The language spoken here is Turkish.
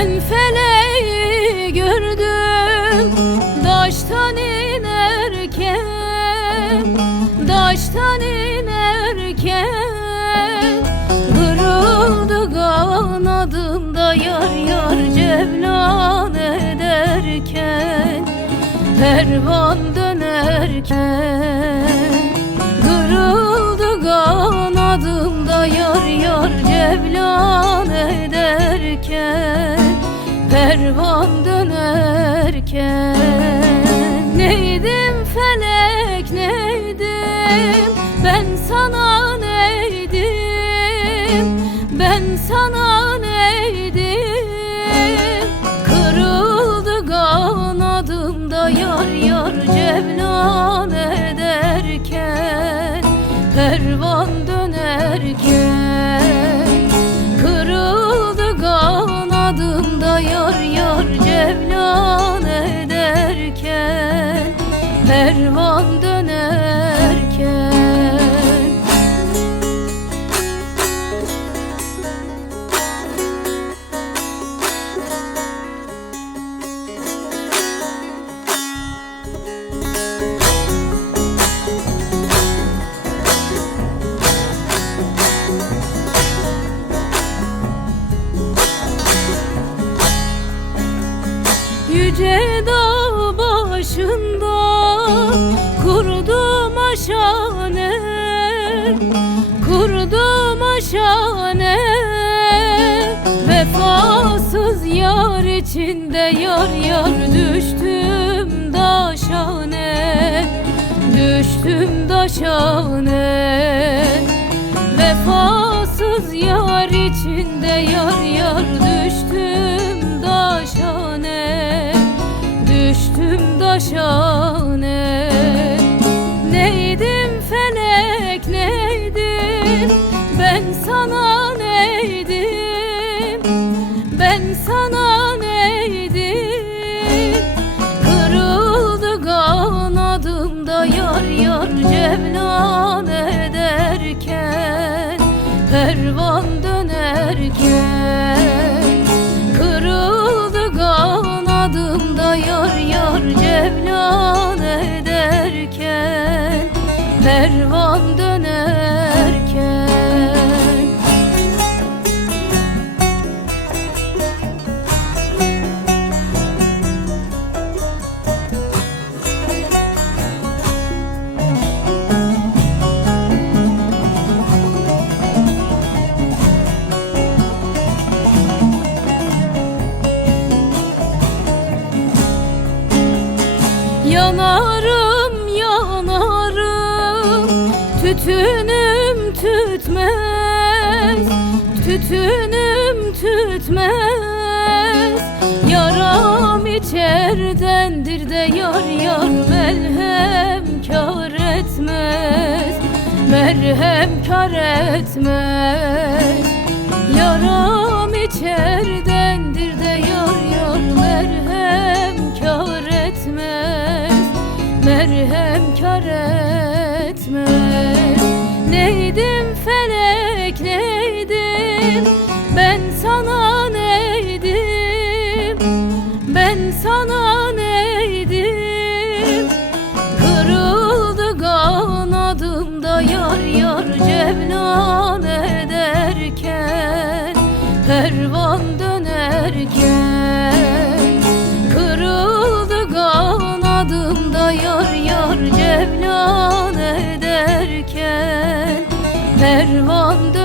Ben feleği gördüm Daştan inerken Daştan inerken Kırıldı kanadımda Yar yar cevlan ederken Pervan dönerken Kırıldı kanadımda Yar yar cevlan ederken Pervan dönerken Neydim felek neydim? Ben sana neydim? Ben sana neydim? Kırıldı kanadımda yar yar Pervan dönerken. Yüce dağ başında kurdum aşane Kurdum aşane Vefasız yar içinde yar yar düştüm daşane Düştüm daşane. Vefasız yar içinde yar yar düştüm Daşane Neydim felek neydim? Ben sana neydim? Ben sana neydim? Kırıldı kanadımda yar yar cevlan yar yar cevlan ederken Pervan dönerken Yanarım yanarım. Tütünüm tütmez. Tütünüm tütmez. Yaram içerdendir de yar yar Melhem kar etmez. Merhem kar etmez Merhem kar etmez. Neydim felek neydim? Ben sana neydim? Ben sana neydim? Kırıldı kanadımda yar pervane